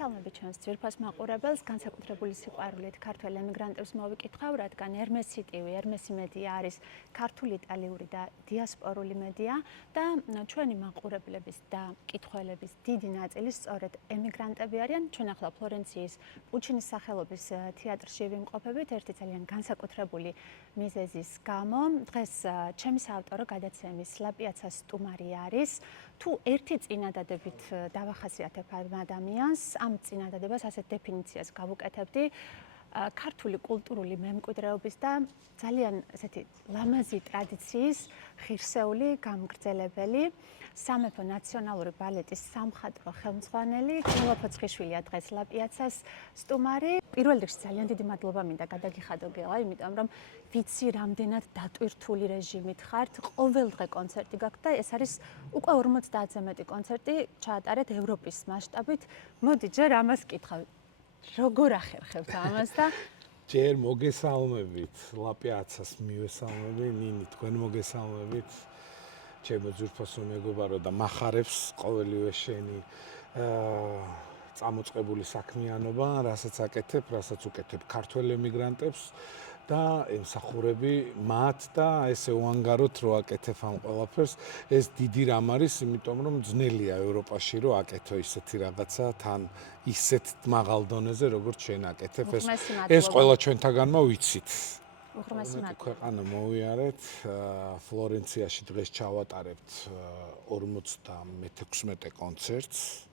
მოგესალმებით ჩვენს ძვირფას მაყურებელს, განსაკუთრებული სიყვარულით ქართველ ემიგრანტებს მოვიკითხავ, რადგან ερμესი ტივი, ερμესი მედია არის ქართული, იტალიური და დიასპორული მედია და ჩვენი მაყურებლების და მკითხველების დიდი ნაწილი სწორედ ემიგრანტები არიან. ჩვენ ახლა ფლორენციის პუჩინის სახელობის თეატრში ვიმყოფებით, ერთი ძალიან განსაკუთრებული მიზეზის გამო. დღეს ჩემი საავტორო გადაცემის La Piazza სტუმარი არის. თუ ერთი წინადადებით დავახასიათებ ადამიანს, ამ წინადადებას ასეთ დეფინიციას გავუკეთებდი, ქართული კულტურული მემკვიდრეობის და ძალიან ესეთი ლამაზი ტრადიციის ღირსეული გამგრძელებელი, სამეფო ნაციონალური ბალეტის სამხატვრო ხელმძღვანელი გელა ფოცხიშვილია დღეს La Piazzas სტუმარი. პირველ რიგში ძალიან დიდი მადლობა მინდა გადაგიხადო გელა, იმიტომ რომ ვიცი რამდენად დატვირთული რეჟიმით ხართ, ყოველდღე კონცერტი გაქვთ და ეს არის უკვე 50-ზე მეტი კონცერტი ჩაატარეთ ევროპის მასშტაბით. მოდი ჯერ ამას კითხავ. როგორ ახერხებთ ამას და ჯერ მოგესალმებით La Piazzas მივესალმები, ნინი, თქვენ მოგესალმებით. ჩემო ძვირფასო მეგობარო და მახარებს ყოველივე შენი წამოწყებული საქმიანობა, რასაც აკეთებ, რასაც უკეთებ ქართველ ემიგრანტებს და ემსახურები მათ და ესე უანგაროთ რო აკეთებ ამ ყველაფერს. ეს დიდი რამ არის, იმიტომ რომ ძნელია ევროპაში რო აკეთო ისეთი რაღაცა თან ისეთ მაღალ დონეზე, როგორც შენ აკეთებ. ეს ყველა ჩვენთაგანმა ვიცით. ქვეყანა მოვიარეთ, ფლორენციაში დღეს ჩავატარებთ 56 კონცერტს.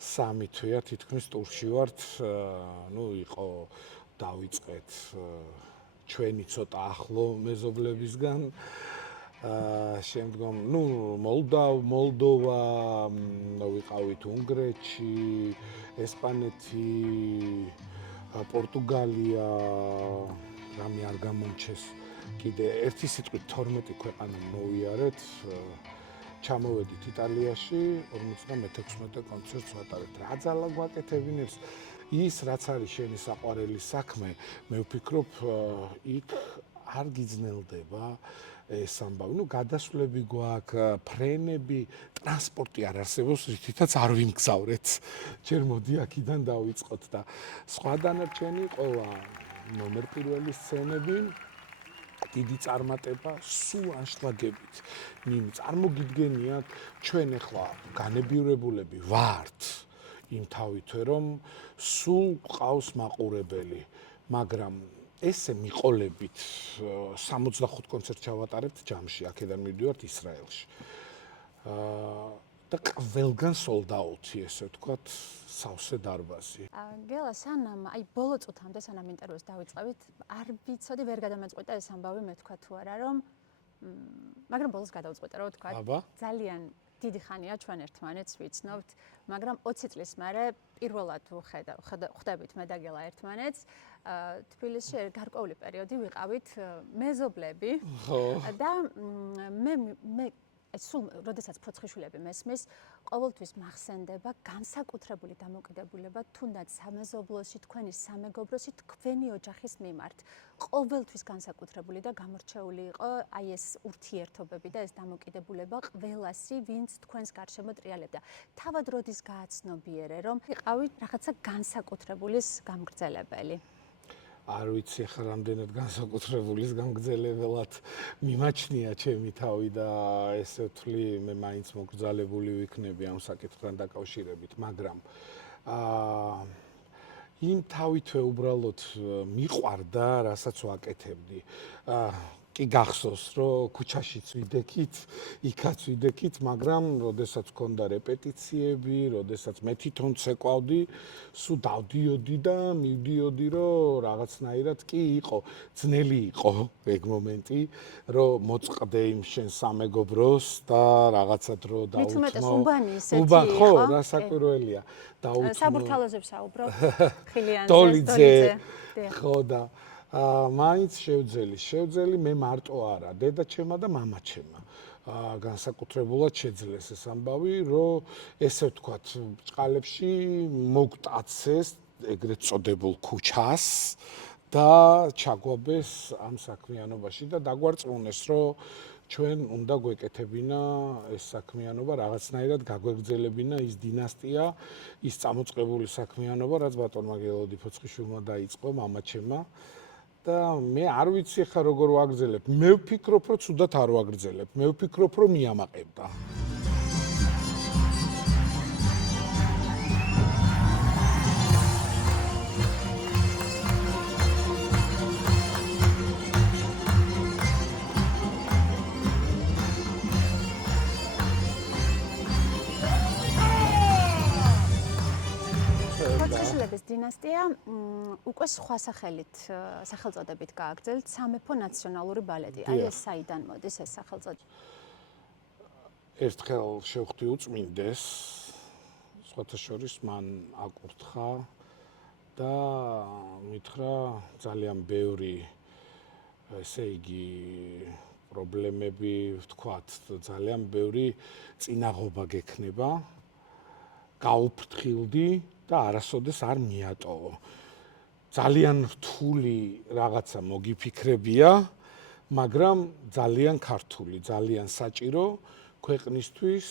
3 თვეა თითქმის ტურში ვართ, იყო დავიწყეთ ჩვენი ცოტა ახლო მეზობლებისგან, შემდგომ მოლდოვა, ვიყავით უნგრეთში, ესპანეთი, პორტუგალია, რამე არ გამომჩეს. კიდე ერთი სიტყვით 12 ქვეყანა მოვიარეთ. ჩამოვედით იტალიაში, 56 კონცერტს ვატარებთ. რა ძალა გვაკეთებინებს ის, რაც არის შენი საყვარელი საქმე, მე ვფიქრობ, იქ არ გიძნელდება ეს ამბავი. გადასვლები გვაქვს, ფრენები, ტრანსპორტი არ არსებობს, რითიც არ ვიმგზავრეთ. ჯერ მოდი აქედან დავიწყოთ და სხვა დანარჩენი ყველა ნომერ პირველი სცენები, დიდი წარმატება, სულ ანშლაგებით. ნინი, წარმოგიდგენიათ, ჩვენ ახლა განებივრებულები ვართ იმ თავითვე, რომ სულ ყავს მაყურებელი, მაგრამ ესე მიყოლებით 65 კონცერტს ჩავატარებთ ჯამში, აქედან მივდივართ ისრაელში. და ყველგან sold out-ი, ესე ვთქვათ, სავსე დარბაზი. გელა, სანამ ბოლო წუთამდე, სანამ ინტერვიუს დავიწყებით, არ ვიცოდი, ვერ გადამეწყვიტა ეს ამბავი, მე თქვა თუ არა, რომ მაგრამ ბოლოს გადავწყვიტე, რომ ვთქვა, ძალიან დიდი ხანია ჩვენ ერთმანეთს ვიცნობთ, მაგრამ 20 წლის მერე პირველად ხვდებით მე და გელა ერთმანეთს. თბილისში გარკვეული პერიოდი ვიყავით მეზობლები და მე სულ როდესაც ფოცხიშვილები მესმის, ყოველთვის მახსენდება განსაკუთრებული დამოკიდებულება თუნდაც სამეზობლოში, თქვენი სამეგობროში, თქვენი ოჯახის მიმართ. ყოველთვის განსაკუთრებული და გამორჩეული იყო აი ეს ურთიერთობები და ეს დამოკიდებულება ყველასი, ვინც თქვენს გარშემო ტრიალებდა. თავად როდის გააცნობიერე, რომ იყავით რაღაცა განსაკუთრებულის გამგრძელებელი? არ ვიცი ხა რამდენად განსაკუთრებულის გამგრძელებელად მიმაჩნია ჩემი თავი და ესე ვთვლი, მე მაინც მოგრძალებული ვიქნები ამ საკითხთან დაკავშირებით, მაგრამ იმ თავითვე უბრალოდ მიყვარდა, რასაც ვაკეთებდი. კი გახსოვს, რომ ქუჩაშიც ვიდექით, იქაც ვიდექით, მაგრამ როდესაც მქონდა რეპეტიციები, როდესაც მე თვითონ ცეკვავდი, სულ დავდიოდი და მივდიოდი, რომ რაღაცნაირად კი იყო, ძნელი იყო ეგ მომენტი, რომ მოწყდე იმ შენ სამეგობროს და რაღაცა დრო დაუთმო. უბანი ისეთი იყო. ხო, რა საკვირველია. დაუთმო. საბურთალოზე ვსაუბრობ. ხილიანზე, დოლიძე. ხო და მაინც შევძელი მე მარტო არა, დედაჩემა და მამაჩემა. განსაკუთრებულად შეძლეს ეს ამბავი, რომ ესე ვთქვათ, ბჭყალებში მოგტაცეს ეგრეთ წოდებულ ქუჩას და ჩაგვაბეს ამ საქმიანობაში და დაგვარწმუნეს, რომ ჩვენ უნდა გვეკეთებინა ეს საქმიანობა, რაღაცნაირად გაგვეგრძელებინა ის დინასტია, ის წამოწყებული საქმიანობა, რაც ბატონმა გელოდი ფოცხიშვილმა დაიწყო, მამაჩემმა. და მე არ ვიცი ხა როგორ ვაგრძელებ. მე ვფიქრობ, რომ ცუდად არ ვაგრძელებ. მე ვფიქრობ, რომ მიამაყებდა. ფოცხიშვილების დინასტია უკვე სხვა სახელწოდებით გააგრძელეთ სამეფო ნაციონალური ბალეტი. აი ეს საიდან მოდის ეს სახელწოდება? ერთხელ შევხვდი უწმინდეს, სხვათა შორის მან აკურთხა და მითხრა ძალიან ბევრი ესე იგი პრობლემები, ვთქვათ, ძალიან ბევრი წინაღობა გექნება. გაუფრთხილდი და არასოდეს არ მიატოვო. ძალიან რთული რაღაცა მოგიფიქრებია, მაგრამ ძალიან ქართული, ძალიან საჭირო ქვეყნისთვის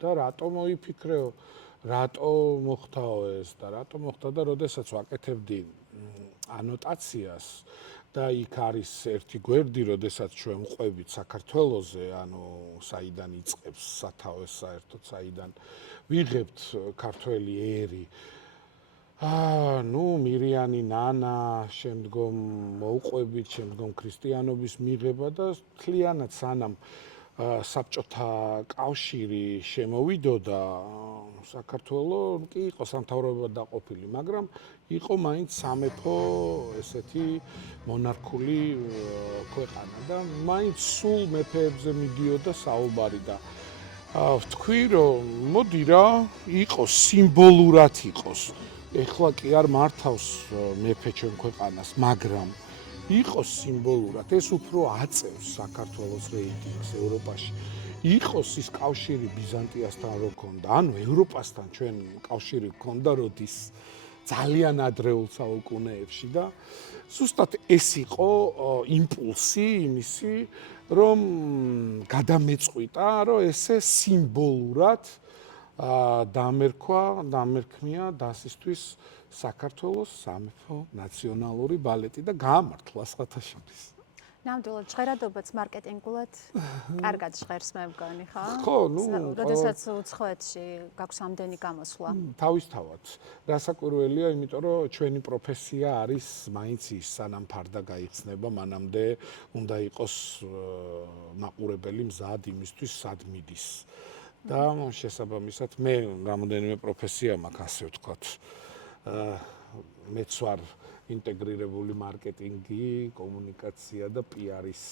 და რატო მოიფიქრეო, რატო მოხდაო ეს და რატო მოხდა და როდესაც ვაკეთებდი ანოტაციას და იქ არის ერთი გვერდი, როდესაც ჩვენ ვყვებით საქართველოზე, ანუ საიდან იწყებს სათავეს საერთოდ, საიდან ვიღებთ ქართველი ერი. მირიანი ნანა, შემდგომ მოუყვებით, შემდგომ ქრისტიანობის მიღება და მთლიანად სანამ საბჭოთა კავშირი შემოვიდოდა, საქართველო კი იყო სამთავროებად დაყოფილი, მაგრამ იყო მაინც სამეფო ესეთი მონარქული ქვეყანა და მაინც სულ მეფეებზე მიდიოდა საუბარი და ვთქვი, რომ მოდი რა, იყოს სიმბოლურად იყოს. ეხლა კი არ მართავს მეფე ჩვენ ქვეყანას, მაგრამ იყოს სიმბოლურად, ეს უფრო აწევს საქართველოს რეიტინგს ევროპაში. იყოს ის კავშირი ბიზანტიასთან რო ქონდა, ანუ ევროპასთან ჩვენ კავშირი ქონდა როდის ძალიან ადრეულ საუკუნეებში და ზუსტად ეს იყო იმპულსი იმისი, რომ გადამეწყვიტა, რომ ესე სიმბოლურად დამერქმია დასისთვის საქართველოს სამეფო ნაციონალური ბალეტი და გაამართლა სხვათა შორის. ნამდვილად ჟღერადობაც მარკეტინგულად კარგად ჟღერს მე მგონი, ხო? ხო, როდესაც უცხოეთში გაქვს ამდენი გამოსვლა. თავისთავად. რასაკვირველია, იმიტომ რომ ჩვენი პროფესია არის მაინც ის, სანამ ფარდა გაიხსნება, მანამდე უნდა იყოს მაყურებელი მზად იმისთვის, სად მიდის. და შესაბამისად მე რამოდენიმე პროფესია მაქვს, ასე ვთქვათ. მეც ვარ ინტეგრირებული მარკეტინგი, კომუნიკაცია და პიარის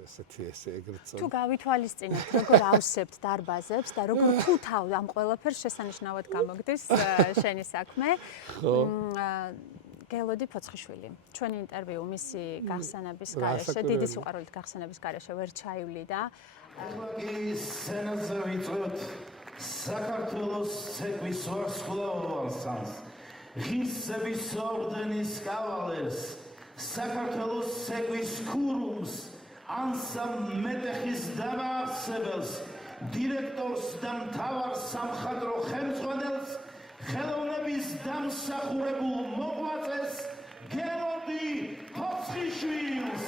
ესე ეგრეთ წოდებული. თუ გავითვალისწინებთ, როგორ ავსებთ დარბაზებს და როგორ ხუთავ ამ ყველაფერს შესანიშნავად გამოგდის შენი საქმე. გელოდი ფოცხიშვილი. ჩვენი ინტერვიუ მისი გახსენების გარეშე, დიდი სიყვარულით გახსენების გარეშე ვერ ჩაივლიდა. ის სცენაზე ვიწვევთ საქართველოს ცეკვის ვარსკვლავოვანს, ღირსების ორდენის კავალერს, საქართველოს ცეკვის ქურუმს, ანსამ მეტეხის დამაარსებელს, დირექტორს და მთავარ სამხატვრო ხელმძღვანელს, ხელოვნების დამსახურებულ მოღვაწეს გელოდი ფოცხიშვილს.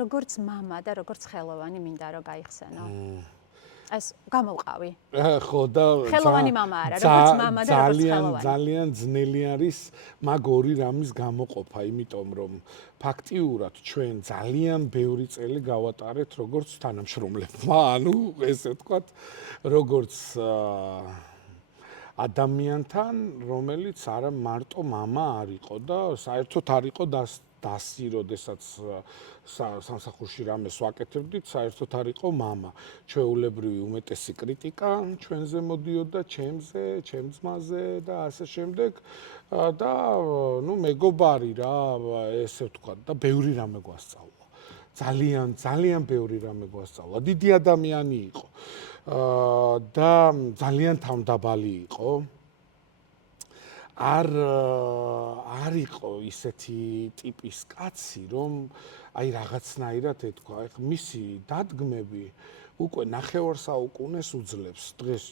როგორც მამა და როგორც ხელოვანი მინდა რომ გაიხსენო. ეს გამოვყავი. ხო და ხელოვანი მამა არა, როგორც მამა და როგორც ხელოვანი. ძალიან ძნელი არის მაგ ორი რამის გამოყოფა, იმიტომ რომ ფაქტიურად ჩვენ ძალიან ბევრი წელი გავატარეთ როგორც თანამშრომლებმა, ანუ ესე ვთქვათ, როგორც ადამიანთან, რომელიც არა მარტო მამა არ იყო და საერთოდ არ იყო დასი, როდესაც სამსახურში რამეს ვაკეთებდით, საერთოდ არ იყო მამა. ჩვეულებრივი უმეტესი კრიტიკა ჩვენზე მოდიოდა, ჩემზე, ჩემ ძმაზე და ასე შემდეგ. და ნუ მეგობარი რა, ესე ვთქვა და ბევრი რამე გვასწავლა. ძალიან ბევრი რამე გვასწავლა. დიდი ადამიანი იყო. და ძალიან თავმდაბალი იყო. არ იყო ისეთი ტიპის კაცი, რომ აი რაღაცნაირად ეთქვა, ეხლა მისი დადგმები უკვე 9 საუკუნეს უძლებს. დღეს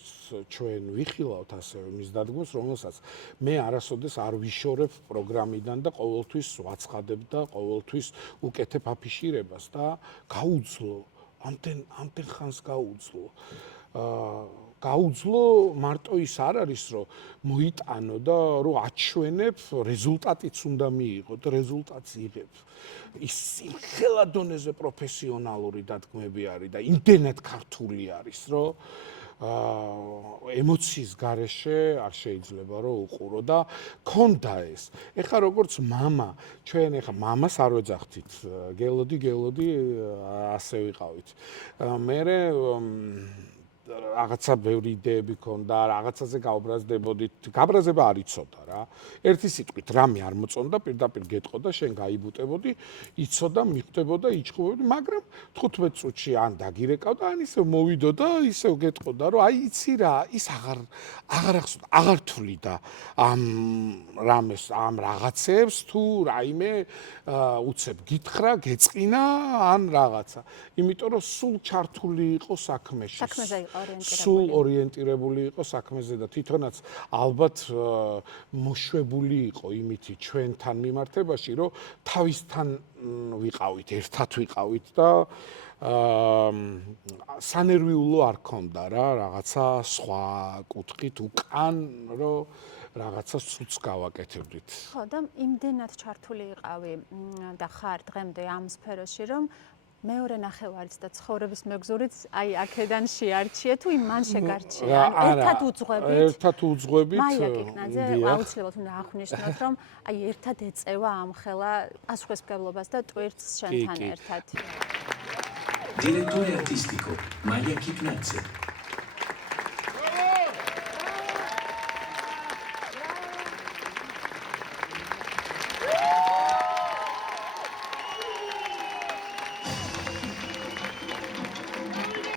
ჩვენ ვიხილავთ ასევე მის დადგმებს, რომელსაც მე არასოდეს არ ვიშორებ პროგრამიდან და ყოველთვის ვაცხადებ და ყოველთვის უკეთებ აფიშირებას და გაუძლო, ამდენ ხანს გაუძლო. გაუძლო მარტო ის არ არის, რომ მოიტანო და რომ აჩვენებ, რეზულტატიც უნდა მიიღო და რეზულტატს იღებ. ის სიმხელა დონეზე პროფესიონალური დადგმები არის და იმდენად ქართული არის, რომ ემოციის გარეშე არ შეიძლება რომ უყურო და ქონდა ეს. ეხლა როგორც მამა, ჩვენ ეხლა მამას არ ვეძახთით, გელოდი ასე ვიყავით. მერე რაღაცა ბევრი იდეები ქონდა, რაღაცაზე გაუბრაზდებოდით, გაბრაზება არ იცოდა რა. ერთი სიტყვით რამე არ მოწონდა, პირდაპირ გეტყოდა, შენ გაიბუტებოდი, იცოდა, მიხვდებოდა, იჭხუებოდი, მაგრამ 15 წუთში ან დაგირეკავდა, ან ისევ მოვიდოდა, ისევ გეტყოდა, რომ აი იცი რა, ის აღარ თვლიდა ამ რამეს, ამ რაღაცებს თუ რაიმე უცებ გითხრა, გეწყინა ან რაღაცა. იმიტომ რომ სულ ჩართული იყო საქმეში. საქმეზე იყო ორიენტირებული. სულ ორიენტირებული იყო საქმეზე და თვითონაც ალბათ მოშვებული იყო იმითი ჩვენთან მიმართებაში, რომ თავისთან ვიყავით, ერთად ვიყავით და სანერვიულო არ ქონდა რა, რაღაცა სხვა კუთხით უკან, რომ რაღაცა სულს გავაკეთებდით. ხო, და იმდენად ჩართული იყავი და ხარ დღემდე ამ სფეროში, რომ მეორე ნახევარიც და ცხოვრების მეგზურიც აი აქედან შეარჩიე თუ იმან შეგარჩია. ერთად უძღვებით. ერთად უძღვებით. მაია კიკნაძე აუცილებლად უნდა აღვნიშნოთ, რომ აი ერთად ეწევა ამ ხელა პასუხისმგებლობას და ტვირთს შენთან ერთად. Direttore artistico Maia Kiknadze.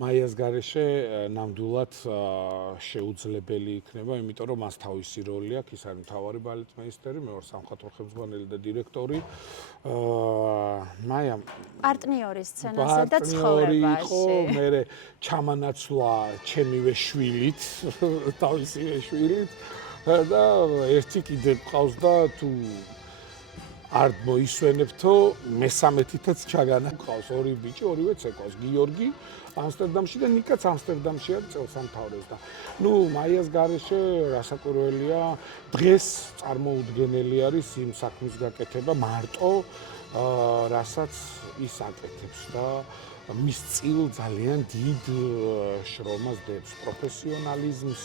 მაიას გარეშე ნამდვილად შეუძლებელი იქნება, იმიტომ რომ მას თავისი როლი აქვს, ის არის მთავარი ბალეტმეისტერი, მე ვარ სამხატვრო ხელმძღვანელი და დირექტორი. მაია პარტნიორი სცენაზე და ცხოვრებაში. მე ჩამანაცვლა ჩემივე შვილით, თავისივე შვილით და ერთი კიდე ყავს და თუ არ მოისვენებთო, მესამეთითაც ჩაგანა ყავს ორი ბიჭი, ორივე ცეკვავს, გიორგი ამსტერდამში და ნიკაც ამსტერდამში არის წელსამთავროს და ნუ მაიას გარეშე რასაკვირველია დღეს წარმოუდგენელი არის იმ საქმის გაკეთება მარტო რასაც ის აკეთებს და მის წილ ძალიან დიდ შრომას დებს პროფესიონალიზმს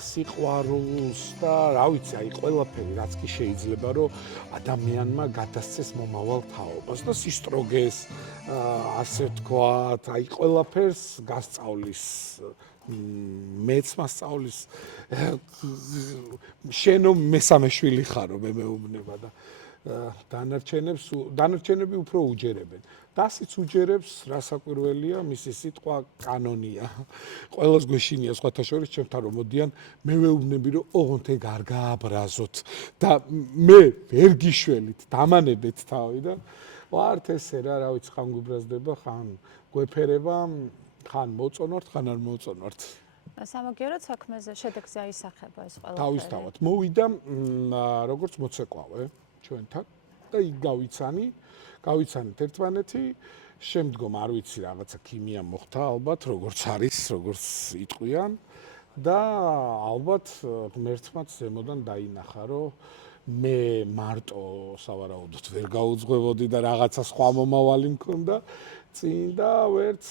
სიყვარულს და რა ვიცი აი ყველაფერი რაც კი შეიძლება რომ ადამიანმა გადასცეს მომავალ თაობას და სისტროგეს ასე ვთქვათ აი ყველაფერს გასწავლის მეც მასწავლის შენო მესამე შვილი ხარო მე მეუბნება და დანარჩენები უფრო უჯერებენ. დასიც უჯერებს, რასაკვირველია, მისი სიტყვა კანონია. ყველას გვეშინია სხვათა შორის ჩემთან რომ მოდიან, მე ვეუბნები რომ ოღონდ ეგ არ გააბრაზოთ და მე ვერ გიშველით, დამანებეთ თავი და ვართ ესე რა, რა ვიცი, ხან გვიბრაზდება, ხან გვეფერება, ხან მოწონვართ, ხან არ მოწონვართ. სამაგიეროდ საქმეზე შედეგზე აისახება ეს ყველაფერი. თავისთავად მოვიდა როგორც მოცეკვავე ჩვენთან და იქ გავიცანით ერთმანეთი, შემდგომ არ ვიცი რაღაცა ქიმია მოხდა ალბათ, როგორც არის, როგორც იტყვიან და ალბათ ღმერთმაც ზემოდან დაინახა, რომ მე მარტო სავარაუდოდ ვერ გაუძღვებოდი და რაღაცა სხვა მომავალი მქონდა წინ და ვერც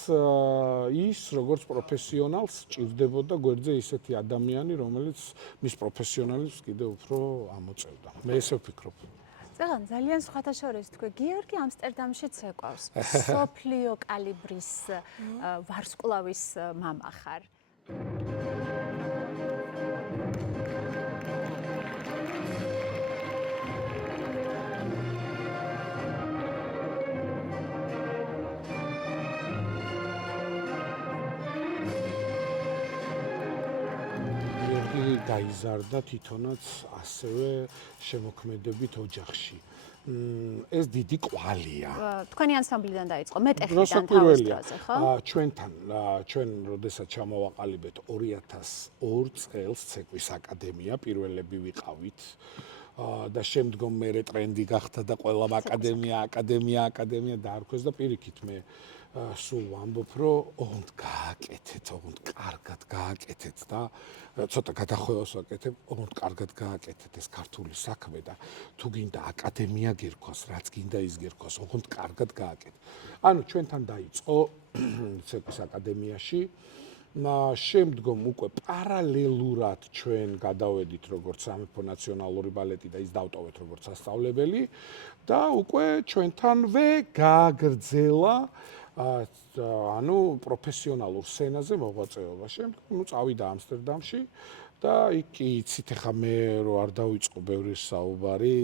ის როგორც პროფესიონალს ჭირდებოდა გვერდზე ისეთი ადამიანი, რომელიც მის პროფესიონალიზმს კიდევ უფრო ამოწევდა. მე ესე ვფიქრობ. წეგან ძალიან სხვათა შორის თქვი გიორგი ამსტერდამშიც ეკავს. სოფლიო კალიბრის ვარსკვლავის მამა ხარ. გაიზარდა თვითონაც ასევე შემოქმედებით ოჯახში. ეს დიდი კვალია. თქვენი ანსამბლიდან დაიწყო, მეტეხიდან თავის დროზე, ხო? ჩვენ როდესაც ჩამოვაყალიბეთ 2002 წელს ცეკვის აკადემია, პირველები ვიყავით. და შემდგომ მე ტრენდი გახდა და ყველამ აკადემია დაარქვეს და პირიქით მე სულ ვამბობ, რომ ოღონდ გააკეთეთ, ოღონდ კარგად გააკეთეთ და ცოტა გადახვევას ვაკეთებ, ოღონდ კარგად გააკეთეთ ეს ქართული საქმე და თუ გინდა აკადემია გირქოს, რაც გინდა ის გირქოს, ოღონდ კარგად გააკეთეთ. ანუ ჩვენთან დაიწყო ცეკვის აკადემიაში შემდგომ უკვე პარალელურად ჩვენ გადავედით როგორც სამეფო ნაციონალური ბალეტი და ის დავტოვეთ როგორც სასწავლებელი და უკვე ჩვენთანვე გააგრძელა ანუ პროფესიონალურ სცენაზე მოღვაწეობა. შემდგომ წავიდა ამსტერდამში და იქ იცით ახლა მე რო არ დავიწყო ბევრი საუბარი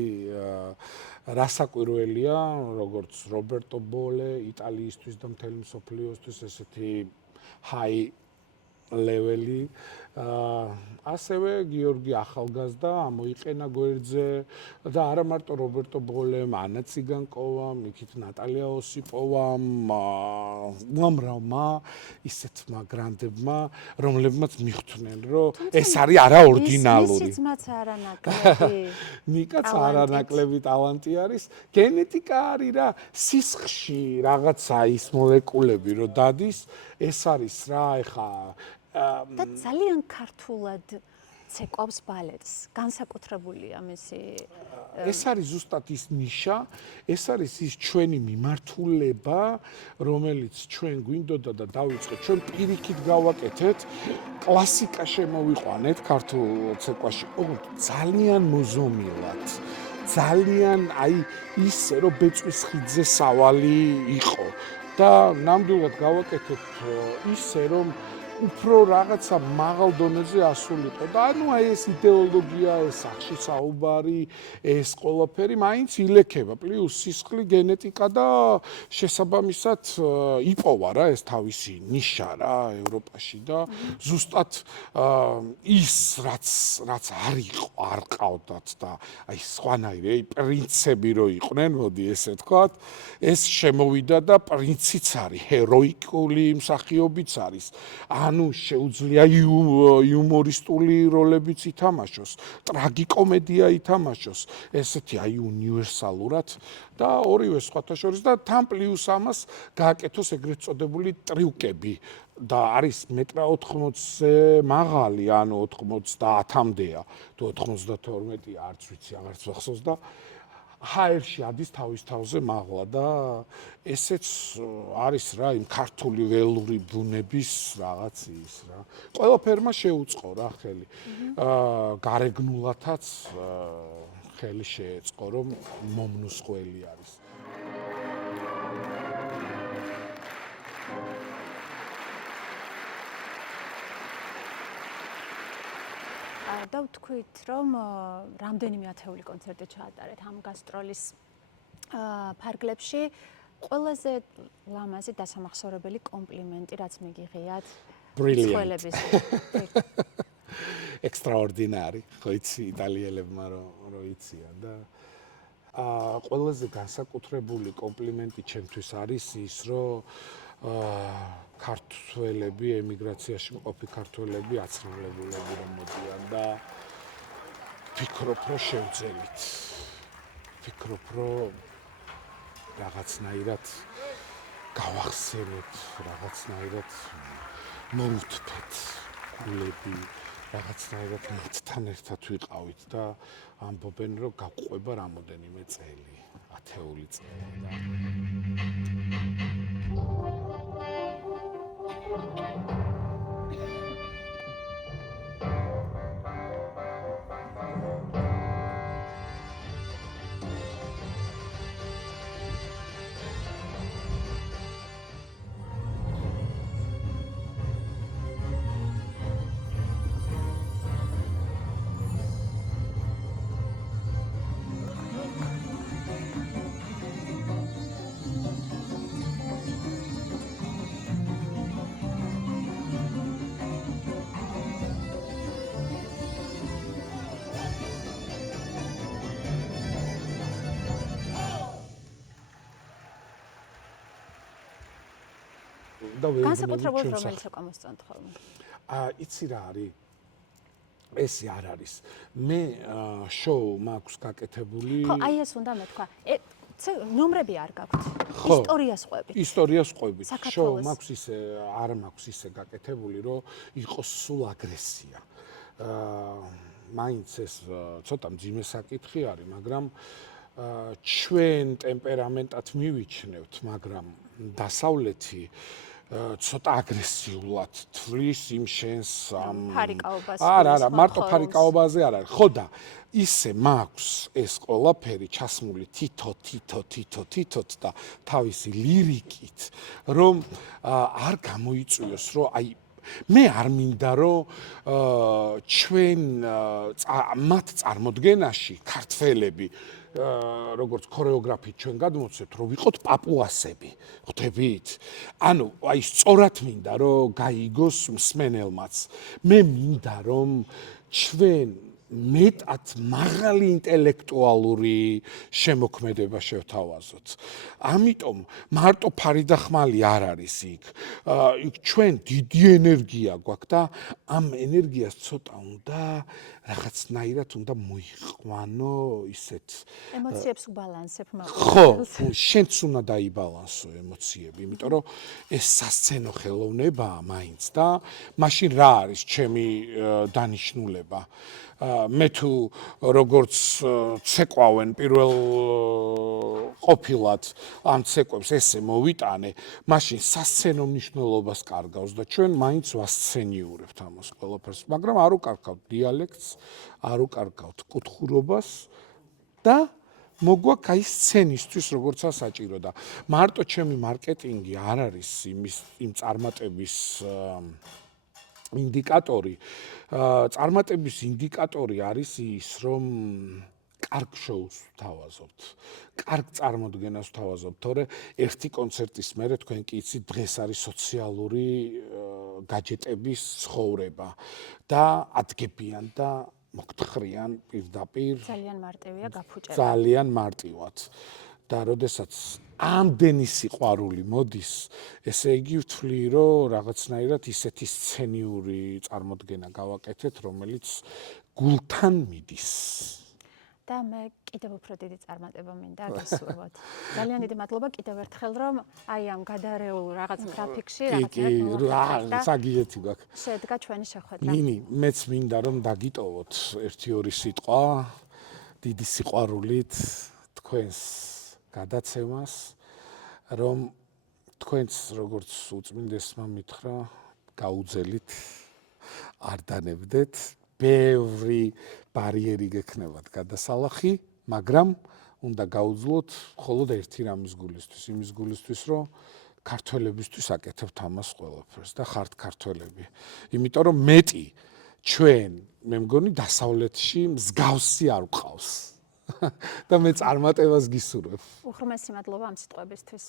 რა საკვირველია როგორც რობერტო ბოლე იტალიისთვის და მთელი მსოფლიოსთვის ესეთი ჰაი ლეველი ასევე გიორგი ახალგაზრდა მოიყენა გვერდზე და არა მარტო რობერტო ბოლემ, ანა ციგანკოვამ, იქით ნატალია ოსიპოვამ, უამრავმა ისეთმა გრანდებმა, რომლებმაც მიხვდნენ, რომ ეს არის არაორდინალური. მისი ძმაც არანაკლები. ნიკაც არანაკლები ტალანტი არის. გენეტიკა არის რა, სისხლში რაღაცა ის მოლეკულები რო დადის, ეს არის რა, ეხა და ძალიან ქართულად ცეკვავს ბალეტს. განსაკუთრებულია მისი ეს არის ზუსტად ის ნიშა, ეს არის ის ჩვენი მიმართულება, რომელიც ჩვენ გვინდოდა და დავიწყეთ, ჩვენ პირიქით გავაკეთეთ, კლასიკა შემოვიყვანეთ ქართულ ცეკვაში, ოღონდ ძალიან მოზომილად. ძალიან აი ისე რომ ბეწვის ხიძზე სავალი იყო და ნამდვილად გავაკეთეთ ისე რომ უფრო რაღაცა მაღალ დონეზე ასულიყო და ანუ აი ეს იდეოლოგია, ეს სახში საუბარი, ეს ყველაფერი მაინც ილექება, პლუს სისხლი, გენეტიკა და შესაბამისად იპოვა რა ეს თავისი ნიშა რა ევროპაში და ზუსტად ის რაც არ იყო, არ ყავდათ და აი სხვანაირი პრინცები რო იყვნენ, მოდი ესე ვთქვათ, ეს შემოვიდა და პრინციც არის, ჰეროიკული მსახიობიც არის. ანუ შეუძლია იუმორისტული როლებიც ითამაშოს, ტრაგიკომედია ითამაშოს, ესეთი აი უნივერსალურად და ორივე სხვათა შორის და თან პლუს ამას გააკეთოს ეგრეთ წოდებული ტრიუკები და არის 1.80-ზე მაღალი, ანუ 90-მდეა, თუ 92 არც ვიცი, აღარც ვახსოვს და ჰაერში ადის თავის თავზე მაღლა და ესეც არის რა იმ ქართული ველური ბუნების რაღაც ის რა. ყველაფერმა შეუწყო რა ხელი. გარეგნულათაც ხელი შეეწყო რომ მომნუსხველი არის. და ვთქვით, რომ რამდენიმე ათეული კონცერტი ჩაატარეთ ამ გასტროლის ფარგლებში. ყველაზე ლამაზი დასამახსოვრებელი კომპლიმენტი, რაც მიგიღიათ Brilliant. Extraordinary. ხო იცი იტალიელებმა რო იციან და ყველაზე განსაკუთრებული კომპლიმენტი ჩემთვის არის ის, რომ ქართველები ემიგრაციაში მყოფი ქართველები აცნობლებულები რომ მოდიან და ფიქრობ რომ შევძელით. ფიქრობ რომ რაღაცნაირად გავახსენოთ, რაღაცნაირად მოვთფეთ გულები, რაღაცნაირად მათთან ერთად ვიყავით და ამბობენ რომ გაგვყვება რამოდენიმე წელი, ათეული წელი და და ვეუბნები განსაკუთრებულად ჩვენს რომელიც უკვე მოსწონთ ხოლმე. იცი რა არის? ეს არ არის. მე შოუ მაქვს გაკეთებული. ხო, აი ეს უნდა მეთქვა. ნომრები არ გაქვთ. ისტორიას ყვებით. ისტორიას ყვებით. შოუ საქართველოს. მაქვს ისე, არ მაქვს ისე გაკეთებული, რომ იყოს სულ აგრესია. მაინც ეს ცოტა მძიმე საკითხი არის, მაგრამ ჩვენ ტემპერამენტად მივიჩნევთ, მაგრამ დასავლეთი ცოტა აგრესიულად თვლის იმ შენს ფარიკაობას. არა, მარტო ფარიკაობაზე არ არის. ხო და ისე მაქვს ეს ყველაფერი ჩასმული თითოთ და თავისი ლირიკით, რომ არ გამოიწვიოს, რომ აი მე არ მინდა რომ ჩვენ მათ წარმოდგენაში ქართველები როგორც ქორეოგრაფით ჩვენ გადმოცემთ, რომ ვიყოთ პაპუასები, ხვდებით? ანუ აი სწორად მინდა რომ გაიგოს მსმენელმაც. მე მინდა რომ ჩვენ მეტად მაღალი ინტელექტუალური შემოქმედება შევთავაზოთ. ამიტომ მარტო ფარიდახმალი არ არის იქ. იქ ჩვენ დიდი ენერგია გვაქვს და ამ ენერგიას ცოტა უნდა რაღაცნაირად უნდა მოიყვანო ისეთ ემოციებს უბალანსებ ხო, შენც უნდა დაიბალანსო ემოციები, იმიტომ რომ ეს სასცენო ხელოვნებაა მაინც და მაშინ რა არის ჩემი დანიშნულება? მე თუ როგორც ცეკვავენ პირველ ყოფილად ამ ცეკვებს ესე მოვიტანე, მაშინ სასცენო მნიშვნელობას კარგავს და ჩვენ მაინც ვასცენიურებთ ამას ყველაფერს, მაგრამ არ უკარგავთ დიალექტს, არ უკარგავთ კუთხურობას და მოგვაქვს აი სცენისთვის როგორცა საჭირო და მარტო ჩემი მარკეტინგი არ არის იმ წარმატების ინდიკატორი. წარმატების ინდიკატორი არის ის, რომ კარგ შოუს ვთავაზობთ. კარგ წარმოდგენას ვთავაზობთ, თორე ერთი კონცერტის მერე თქვენ კი იცით, დღეს არის სოციალური გაჯეტების ცხოვრება და ადგებიან და მოგთხრიან პირდაპირ ძალიან მარტივია გაფუჭება. ძალიან მარტივად. და როდესაც ამდენი სიყვარული მოდის, ესე იგი ვთვლი, რომ რაღაცნაირად ისეთი სცენიური წარმოდგენა გავაკეთეთ, რომელიც გულთან მიდის. და მე კიდევ უფრო დიდი წარმატება მინდა გისურვოთ. ძალიან დიდი მადლობა კიდევ ერთხელ, რომ აი ამ გადარეულ რაღაც გრაფიკში რაღაცა საგიჟეთი გვაქვს. შედგა ჩვენი შეხვედრა. ნინი, მეც მინდა რომ დაგიტოვოთ 1-2 სიტყვა დიდი სიყვარულით თქვენს გადაცემას, რომ თქვენც როგორც უწმინდესმა მითხრა, გაუძელით, არ დანებდეთ, ბევრი ბარიერი გექნებათ გადასალახი, მაგრამ უნდა გაუძლოთ მხოლოდ ერთი რამის გულისთვის, იმის გულისთვის, რომ ქართველებისთვის აკეთებთ ამას ყველაფერს და ხართ ქართველები. იმიტომ რომ მეტი ჩვენ, მე მგონი დასავლეთში მსგავსი არ ვყავს. და მე წარმატებას გისურვებ. უხრმესი მადლობა ამ სიტყვებისთვის.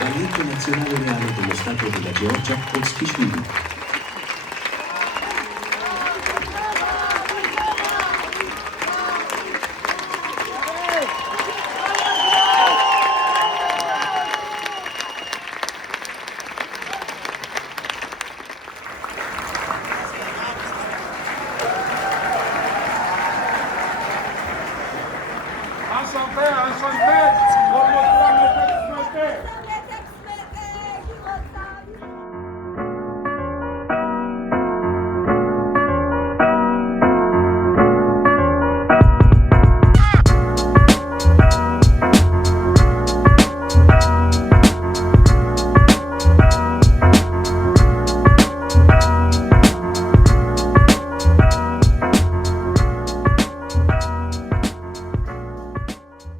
Balletto Nazionale Reale dello Stato della Georgia, Polskischwili.